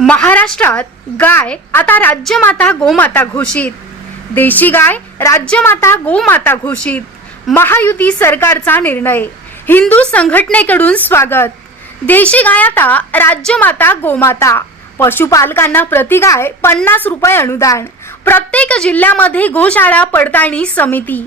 महाराष्ट्रात गाय आता राज्यमाता गोमाता घोषित. देशी गाय राज्यमाता गोमाता घोषित. महायुती सरकारचा निर्णय. हिंदू संघटनेकडून स्वागत. देशी गाय आता राज्यमाता गोमाता. पशुपालकांना प्रति गाय पन्नास रुपये अनुदान. प्रत्येक जिल्ह्यामध्ये गोशाळा पडताळणी समिती.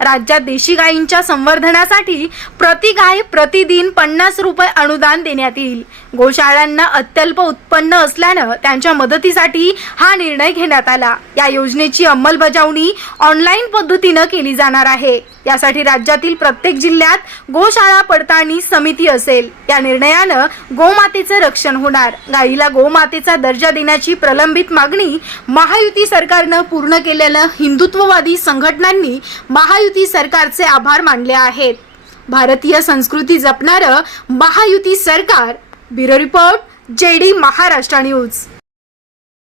राज्यात देशी गायींच्या संवर्धनासाठी प्रति गाय प्रतिदिन पन्नास रुपये अनुदान देण्यात येईल. गोशाळांना अत्यल्प उत्पन्न असल्यानं त्यांच्या मदतीसाठी हा निर्णय घेण्यात आला. या योजनेची अंमलबजावणी ऑनलाईन पद्धतीनं केली जाणार आहे. यासाठी राज्यातील प्रत्येक जिल्ह्यात गोशाळा पडताळणी समिती असेल. या निर्णयानं गोमातेचं रक्षण होणार. गायीला गोमातेचा दर्जा देण्याची प्रलंबित मागणी महायुती सरकारनं पूर्ण केलेलं हिंदुत्ववादी संघटनांनी महायुती सरकारचे आभार मानले आहेत. भारतीय संस्कृती जपणारं महायुती सरकार. Bureau report JD Maharashtra news.